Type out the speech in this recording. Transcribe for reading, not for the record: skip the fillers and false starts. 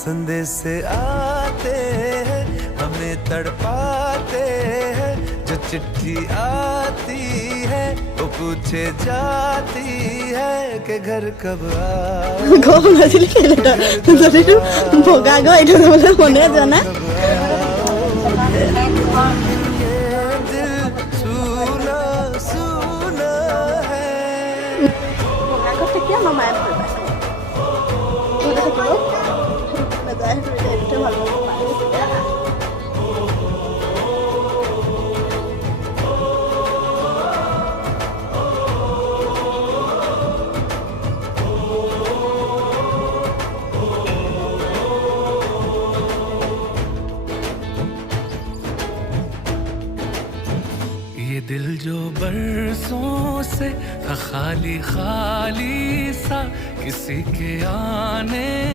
संदेश से आते हैं, हमें तड़पाते हैं। जो चिट्ठी आती है वो पूछे जाती है कि घर कब आओ। গম নাছিলে কেলেটা যদিটো বগা গৈ এইটো বোলে মনে জানা ये दिल सुना सुना है। বগা গৈ তেতিয়া মামায়ে ভাল পাইছে ঘৰতে থাকিব নাযায় সেইটো ভাল পায় ये दिल जो बरसों से था खाली खाली सा, किसी के आने